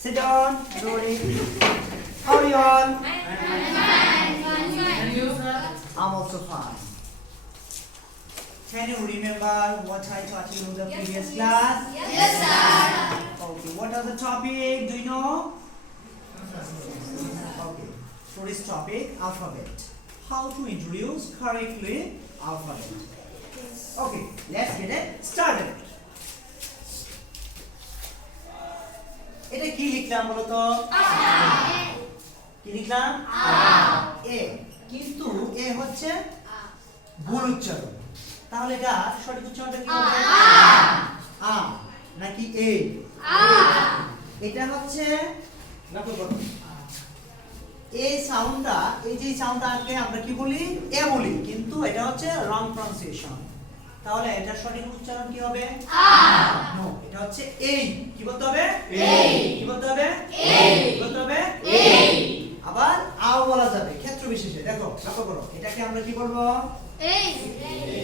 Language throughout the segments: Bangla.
Sit down, Rory. How are you all? And you, sir? I'm also fine. Can you remember what I taught you in the previous class? Yes, sir. Okay, what are the topic? Do you know? Okay, today's topic, alphabet. How to introduce correctly alphabet. Okay, let's get it started. এটা কি লিখলাম বলো তো? কি লিখলাম? এ, কিন্তু এ হচ্ছে ভুল উচ্চারণ। তাহলে এটা সঠিক উচ্চারণটা কি হবে? আ নাকি এ? এটা হচ্ছে লক্ষ্য করো, এই সাউন্ডটা, এই যে সাউন্ডটাকে আমরা কি বলি? এ বলি, কিন্তু এটা হচ্ছে রং প্রনাউন্সিয়েশন। তাহলে এটা সঠিক উচ্চারণ কি হবে? নো, এটা হচ্ছে এই। কি বলতে হবে? এই। কি বলতে হবে? এই। কি বলতে হবে? এই। আবার আও বলা যাবে ক্ষেত্র বিশেষে। দেখো, লক্ষ্য করো, এটাকে আমরা কি বলবো? এই।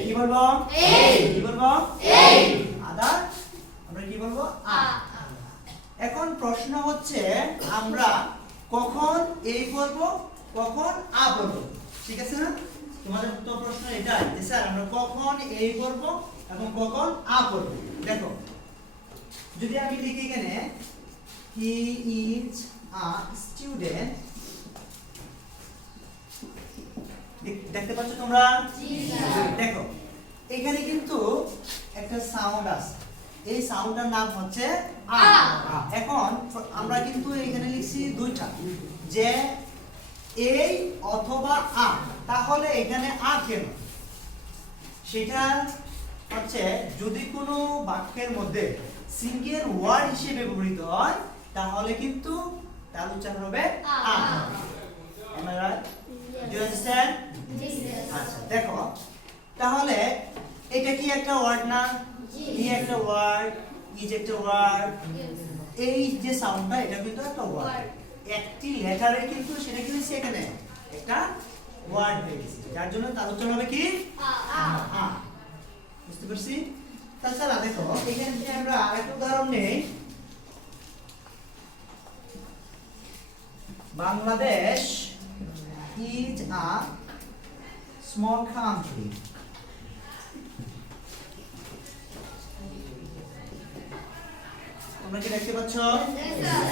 কি বলবো? এই। কি বলবো? এই। আদার আমরা কি বলবো? আ। এখন প্রশ্ন হচ্ছে আমরা কখন এই করব, কখন আ করব, ঠিক আছে না? তোমাদের তো প্রশ্ন এটাই যে স্যার আমরা কখন এই করব এবং কখন আ করব। দেখো, যদি আমি লিখি এখানে হি ইজ আ স্টুডেন্ট, দেখতে পাচ্ছ তোমরা? দেখো, এখানে কিন্তু একটা সাউন্ড আছে, এই সাউন্ডটার নাম হচ্ছে আ। এখন আমরা কিন্তু এখানে লিখছি দুইটা, যে এই অথবা আ। তাহলে এখানে আ কেন? সেটা হচ্ছে যদি কোনো বাক্যের মধ্যে সিঙ্গেল ওয়ার্ড হিসেবে ব্যবহৃত হয় তাহলে কিন্তু তার উচ্চারণ হবে আ। Am I right? Do you understand? আচ্ছা, দেখো, তাহলে এটা কি একটা ওয়ার্ড না? ই একটা ওয়ার্ড, ইজ একটা ওয়ার্ড। এই যে সাউন্ডটা, এটা কিন্তু একটা ওয়ার্ড। একটি লেটারে কিন্তু সেটা কি হয়েছে, এখানে একটা ওয়ার্ড হয়ে গেছে, যার জন্য তার উচ্চারণ হবে কি? আ। বুঝতে পারছি? তাছাড়া দেখো, এখানে যদি আমরা আরেকটা উদাহরণ নেই, Bangladesh is a small country. তোমরা কি দেখতে পাচ্ছ?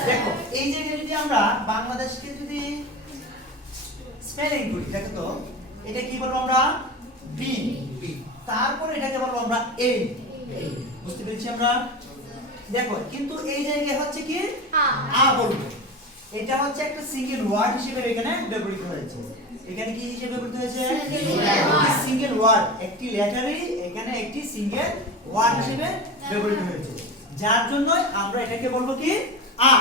দেখো, এই যে যদি আমরা বাংলাদেশকে যদি স্পেলিং করি, দেখো তো এটা কি বলবো আমরা? বি। তারপরে এটাকে বলবো আমরা এ। বুঝতে পেরেছি আমরা? দেখো, কিন্তু এই জায়গায় হচ্ছে কি? আ বলবো। এটা হচ্ছে একটা সিঙ্গেল ওয়ার্ড হিসেবে এখানে ব্যবহৃত হয়েছে। এখানে কি হিসেবে ব্যবহৃত হয়েছে? সিঙ্গেল ওয়ার্ড, একটি লেটারই এখানে একটি সিঙ্গেল ওয়ার্ড হিসেবে ব্যবহৃত হয়েছে, যার জন্য আমরা এটাকে বলবো কি? আ।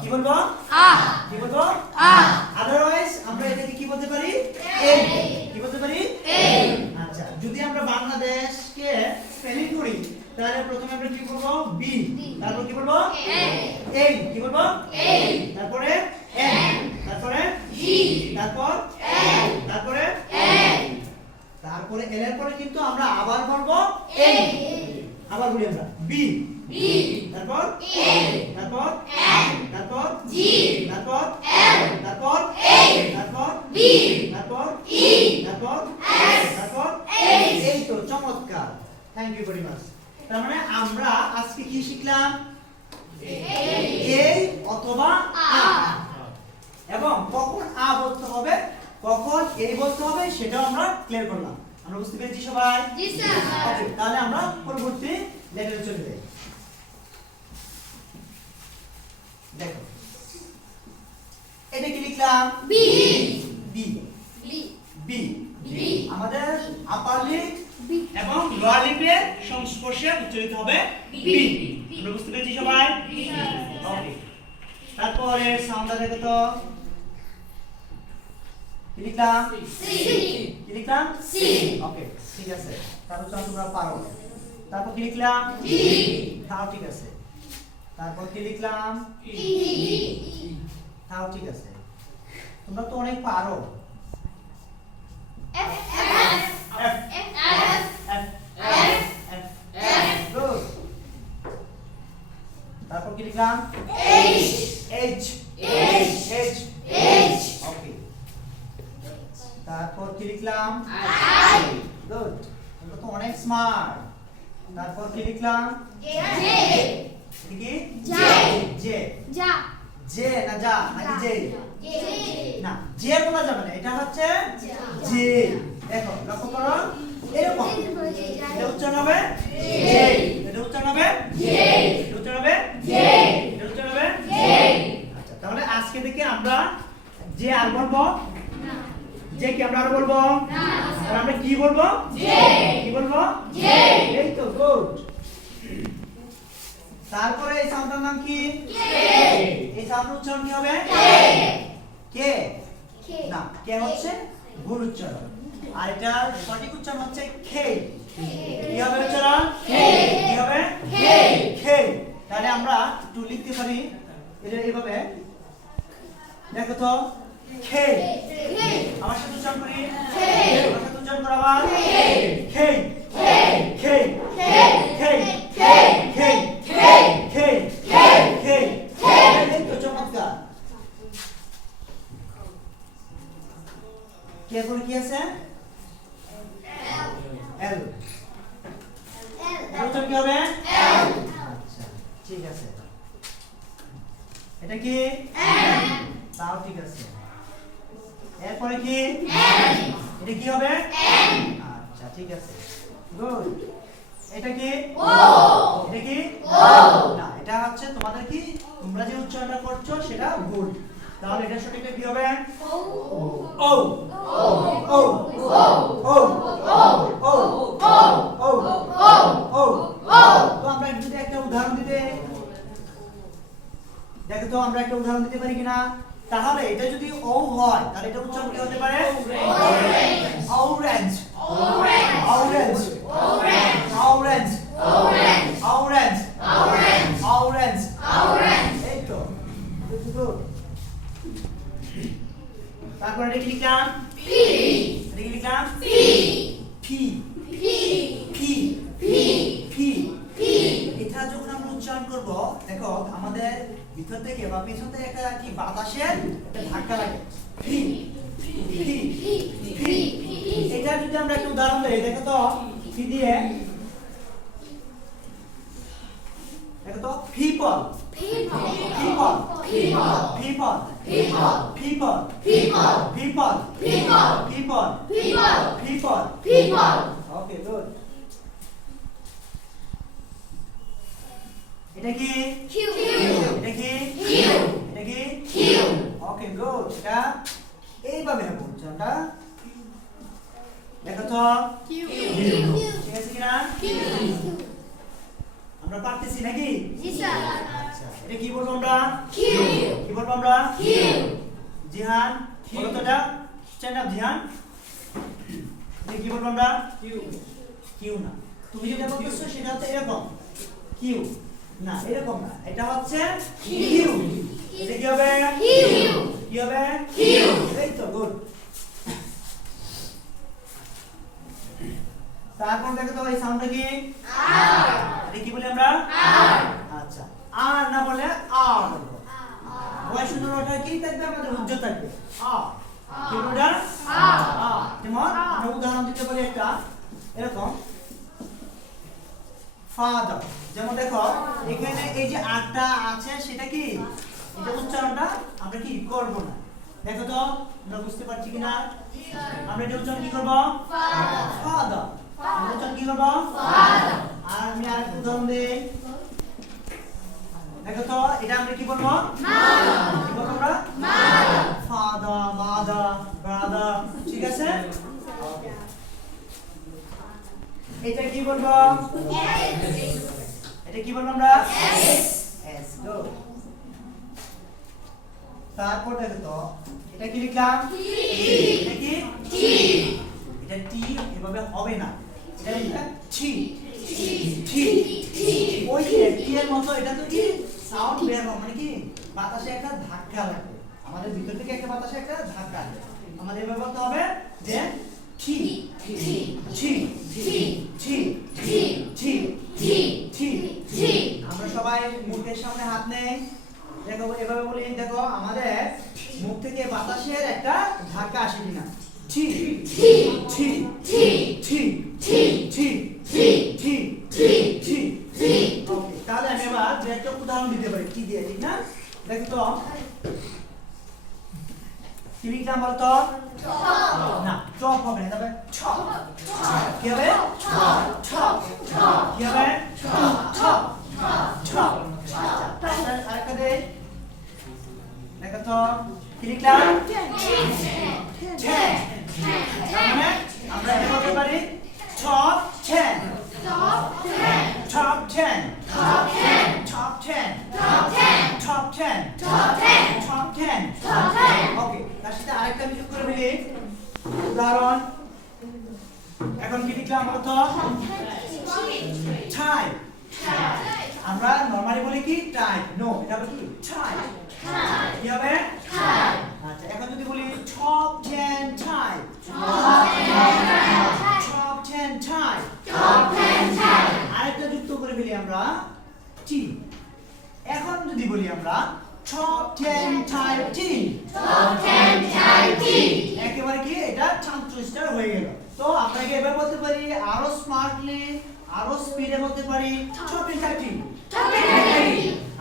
কি বলবো? আ। কি বলবো? আ। আদারওয়াইজ আমরা এটাকে কি বলতে পারি? এ। কি বলতে পারি? এ। আচ্ছা, যদি আমরা বাংলাদেশকে স্পেলিং করি তাহলে প্রথমে আমরা কি করব? বি। তারপর কি বলবো? এ। এ। কি বলবো? এ। তারপরে এন, তারপরে জি, তারপর এল, তারপরে এল, তারপরে এল এর পরে কিন্তু আমরা আবার বলবো এ। আবার বলি আমরা বি। বি। তারপর এ। তারপর এন। তারপর জি। তারপর এল। তারপর এ। তারপর বি। তারপর ই। তারপর এস। তারপর এ। এই তো, চমৎকার, থ্যাংক ইউ ভেরি মাচ। তার মানে আমরা আজকে কি শিখলাম? এই অথবা আ, এবং কখন আ বলতে হবে, কখন এই বলতে হবে, সেটাও আমরা ক্লিয়ার করলাম। আমরা বুঝতে পেরেছি সবাই? জি স্যার। ওকে, তাহলে আমরা পরবর্তী লেটারে চলে যাই। দেখো, এটা কি লিখলাম? B. B. B. B. B. আমাদের আপার লিপ এবং লোয়ার লিপের সংস্পর্শে উচ্চারিত হবে বি। আমরা বুঝতে পেরেছি সবাই? ওকে, তারপরে সাউন্ডটা দেখো তো, কি লিখলাম? সি। কি লিখলাম? সি। ওকে, ঠিক আছে, তারপর তোমরা পারো। তারপর কি লিখলাম? ডি। তাও ঠিক আছে। তারপর কি লিখলাম? ই। তাও ঠিক আছে, তোমরা তো অনেক পারো। F. F. F. F. F. F. Good. তারপর কি লিখলাম? H. H H H H ওকে তারপর কি লিখলাম I গুড তোমরা তো অনেক স্মার্ট তারপর কি লিখলাম J কি J জে Ja জে না যা নাকি জে J না জে বলা যাবে না এটা হচ্ছে জে দেখো লক্ষ্য করো এরকম এটা উচ্চারণ হবে জে এটা উচ্চারণ হবে জে এটা উচ্চারণ হবে জে এটা উচ্চারণ হবে জে আচ্ছা তাহলে আজকে থেকে আমরা জে আর বলবো জে কি আমরা আর বলবো না আর আমরা কি বলবো জে কি বলবো জে এই তো গুড তারপরে এই সাউন্ডের নাম কি কে এই সাউন্ডের উচ্চারণ কি হবে কে কে না কে হচ্ছে ভুল উচ্চারণ আর এটার সঠিক উচ্চারণ হচ্ছে খে কি হবে উচ্চারণ খে কি হবে খে খে তাহলে আমরা একটু লিখতে পারি এটা এইভাবে দেখো তো খে আমার সাথে উচ্চারণ করি খে আমার সাথে উচ্চারণ করো আবার খে খে খে খে খে খে খে খে খে খে এই তো চমৎকার কি করে কি আছে এল উচ্চারণ কি হবে এল আচ্ছা ঠিক আছে এটা কি এম তাও ঠিক আছে এরপরে কি এন এটা কি হবে এন আচ্ছা ঠিক আছে গুড এটা কি ও এটা কি ও না এটা হচ্ছে তোমাদের কি তোমরা যে উচ্চারণটা করছো সেটা ভুল তাহলে এটা সঠিকটা কি হবে ও ও ও ও ও ও ও ও তো আমরা যদি একটা উদাহরণ দিতে দেখো তো আমরা একটা উদাহরণ দিতে পারি কিনা তাহলে এটা যদি ও হয় তাহলে এটা উচ্চারণ কি হতে পারে orange orange orange orange orange orange এই তো তারপর এটা কি লিখলাম পি এটা কি লিখলাম P P P P P P এটা যখন আমরা উচ্চারণ করব দেখো আমাদের ভিতর থেকে বা পিছন থেকে একটা কি বাতাসের একটা ধাক্কা লাগে পি পি পি এটা যদি আমরা একটা উদাহরণ দেই দেখো তো পি দিয়ে দেখো তো people people people people people people people people people people people okay good এটা কি q এটা কি q এটা কি q ওকে গুড এটা এইভাবে হবে উচ্চারণটা দেখো তো q ঠিক আছে কিনা q আমরা পারতেছি নাকি জি স্যার আচ্ছা এটা কি বলবো আমরা q কি বলবো আমরা q জিহান বলো তো এটা স্ট্যান্ড আপ জিহান এটা কি বলবো আমরা q q না তুমি যেটা বলতেছো সেটা হচ্ছে এরকম q না এরকম না এটা হচ্ছে q এটা কি হবে q কি হবে q এই তো গুড তারপর দেখো তো এই সাউন্ডটা কি আর এটা কি বলি আমরা আর আচ্ছা আর না বলে আর বলবো ওই সুন্দর ওটা কি থাকবে আমাদের উজ্জ্বল থাকবে আ কি বলটা আ যেমন আমরা উদাহরণ দিতে পারি একটা এরকম ফাদার যেমন দেখো এখানে এই যে আরটা আছে সেটা কি এটা উচ্চারণটা আমরা কি করব না দেখো তো আমরা বুঝতে পারছি কিনা আমরা এটা উচ্চারণ কি করব ফাদার আমরা উচ্চারণ কি করব ফাদার আর আমি আরেকটা উদাহরণ দেই দেখো তো এটা আমরা কি বলবো মাদার কি বলবো আমরা মাদার ফাদার মাদার ব্রাদার ঠিক আছে ওকে এটা কি বলবো এটা কি বলবো আমরা এস এস গো তারপর দেখো তো এটা কি লিখলাম টি এটা কি টি এটা টি এভাবে হবে না এটা লিখলাম টি টি ওই যে টি এর মতো এটা তো কি সাউন্ড বের হবে মানে কি বাতাসে একটা ধাক্কা লাগে আমাদের ভিতর থেকে একটা বাতাসে একটা ধাক্কা লাগে আমাদের এভাবে বলতে হবে যে টি টি টি টি টি টি টি টি টি আমরা সবাই মুখের সামনে হাত নেই দেখো এভাবে বলি, দেখো আমাদের মুখ থেকে বাতাসের একটা ধাক্কা আসে কিনা। ছি ছি ছি ছি ছি ছি ছি ছি ছি ছি ছি। ছি ওকে, তাহলে আমি এবার দু একটা উদাহরণ দিতে পারি কি দিয়ে, ঠিক না? দেখো তো কি লিখলাম বলতো? না, চপ হবে না, তবে ছপ। কি হবে? ছপ। কি হবে? ছপ। ছপ। আচ্ছা, আরেকটা দে। দেখো তো কি লিখলাম? ঠ্যাং। মানে আমরা এটা বলতে পারি ছপ ঠ্যাং। ছপ ঠ্যাং। ছপ ঠ্যাং। ছপ ঠ্যাং। ছপ ঠ্যাং। ওকে, তার সাথে আরেকটা আমি যোগ করে ফেলি। উদাহরণ, এখন কি লিখলাম বলতো? টাই। আমরা নরমালি বলি কি টাই, নো, এটা হবে কি টাই। কি হবে? আচ্ছা, এখন যদি বলি ছপ ঠ্যাং টাই। ছপ ঠ্যাং টাই। আরেকটা যুক্ত করে ফেলি আমরা টি। এখন যদি বলি আমরা ছপ ঠ্যাং টাই টি, একেবারে কি এটা টাং টুইস্টার হয়ে গেল। তো আমরা কি এভাবে বলতে পারি, আরো স্মার্টলি, আরো স্পিডে বলতে পারি ছপ ঠ্যাং টাই টি।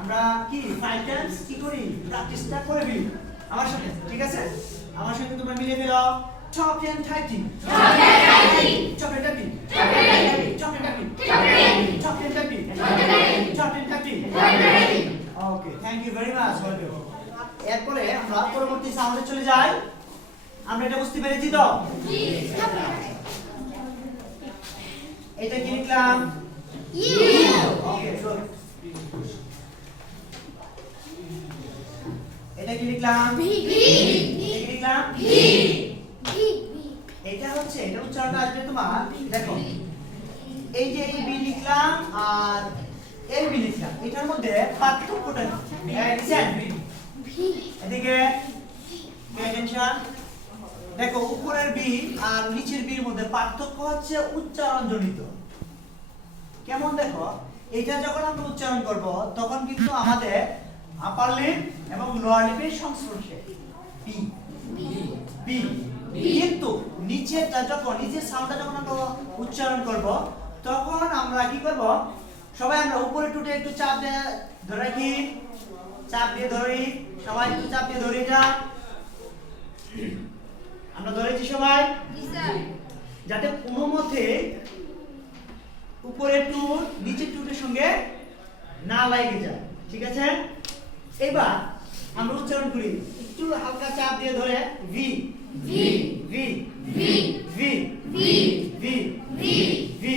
আমরা কি 5 টাইমস কি করি, প্র্যাকটিসটা করে ফেলি আমার সাথে, ঠিক আছে? আমার সাথে তোমরা মিলে ফেলো ছপ ঠ্যাং টাই টি। ছপ ঠ্যাং টাই টি। ছপ ঠ্যাং টাই টি। ছপ ঠ্যাং টাই টি। ছপ ঠ্যাং টাই টি। Okay, thank you very much all you. এরপরে আমরা পরবর্তী সাউন্ডে চলে যাই। আমরা এটা বুঝতে পেরেছি তো? এটা কি লিখলাম? ওকে, গুড। এটা কি লিখলাম? এটা কি লিখলাম? এটা হচ্ছে, এটা উচ্চারণটা আসবে তোমার, দেখো এই যে এই বি লিখলাম আর এই বি লিখলাম, এটার মধ্যে পার্থক্যটা কি? লিসেন, এদিকে পে অ্যাটেনশন। দেখো উপরের বি আর নিচের বির মধ্যে পার্থক্য হচ্ছে উচ্চারণ জনিত। কেমন দেখো, এটা যখন আমরা উচ্চারণ করব তখন কিন্তু আমাদের আপার লিপ এবং লোয়ার লিপের সংস্পর্শে বি বি, কিন্তু নিচেরটা যখন, নিচের সাউন্ডটা যখন আমরা উচ্চারণ করব তখন আমরা কি করব, সবাই আমরা উপরে টুটে একটু চাপ দিয়ে ধরে রাখি, চাপ দিয়ে ধরি, সবাই একটু চাপ দিয়ে ধরি। এটা আমরা ধরেছি সবাই, যাতে কোনো মতে উপরের টুট নিচের টুটের সঙ্গে না লাগে যায়, ঠিক আছে? এবার আমরা উচ্চারণ করি, একটু হালকা চাপ দিয়ে ধরে V V V V V V V V V V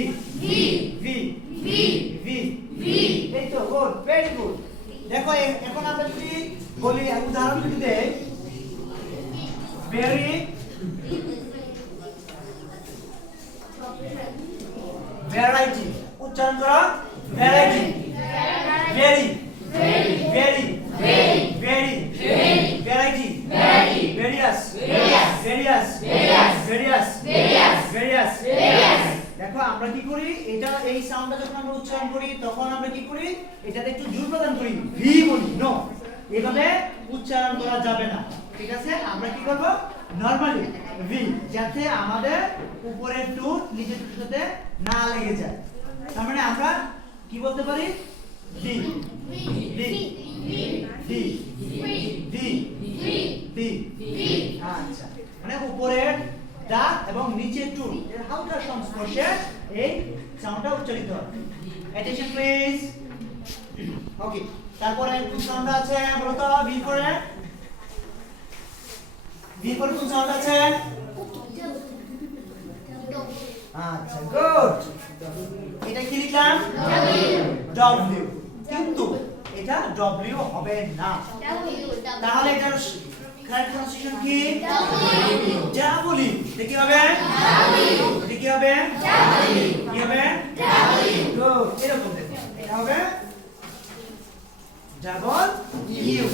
V V V V. এই তো, গুড, ভেরি গুড। দেখো এখন আমরা যদি বলি, উদাহরণ যদি দেই, ভেরি ভ্যারাইটি, উচ্চারণ করো variety. Very very very very variety. Various various various various. দেখো আমরা কি করি, এটা এই সাউন্ডটা যখন আমরা উচ্চারণ করি তখন আমরা কি করি, এটাতে একটু জোর প্রদান করি, ভি বলি, নো, এভাবে উচ্চারণ করা যাবে না, ঠিক আছে? আমরা কি করব, নরমালি ভি, যাতে আমাদের উপরের টুট নিচের টুটের সাথে না লেগে যায়। তার মানে আমরা কি বলতে পারি, D D D D D. আচ্ছা, মানে উপরের দাঁত এবং নিচের টুট এর হালকা সংস্পর্শে এই সাউন্ডটা উচ্চারিত হয়। Attention please. ওকে, তারপরে কোন সাউন্ড আছে বলো তো? বি পরে, বি পরে কোন সাউন্ড আছে? আচ্ছা, গুড। এটা কি লিখলাম? ডব্লিউ, কিন্তু এটা ডব্লিউ হবে না। তাহলে এটার কারেক্ট প্রনাউন্সিয়েশন কি? ডাব্লিউ। এটা কি হবে? এটা কি হবে? কি হবে? গুড, এরকম দেখো, এটা হবে ডাবল ইউ।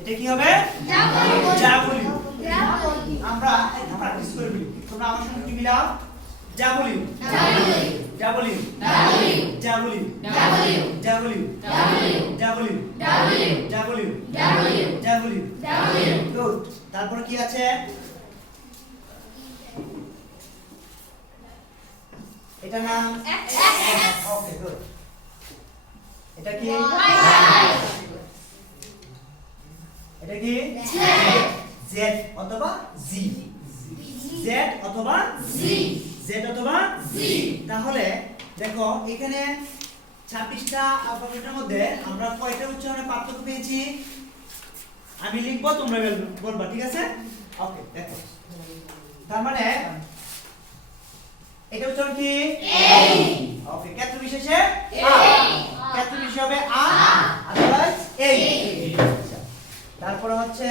এটা কি হবে? ডাব্লিউ। আমরা প্র্যাকটিস করব, তোমরা আমার সঙ্গে কি মিলাও? W W W W W W W W W W W W W good তারপর কি আছে এটা নাম ওকে গুড এটা কি এটা কি Z অথবা Z Z অথবা Z Z অথবা Z তাহলে দেখো এখানে 26টা অ্যালফাবেটের মধ্যে আমরা কয়টা উচ্চারণে পার্থক্য পেয়েছি আমি লিখবো তোমরা বলবা ঠিক আছে ওকে দেখো তার মানে এটা উচ্চারণ কি ওকে ক্ষেত্র বিশেষে ক্ষেত্র বিশেষে হবে আ আদারওয়াইজ এই তারপরে হচ্ছে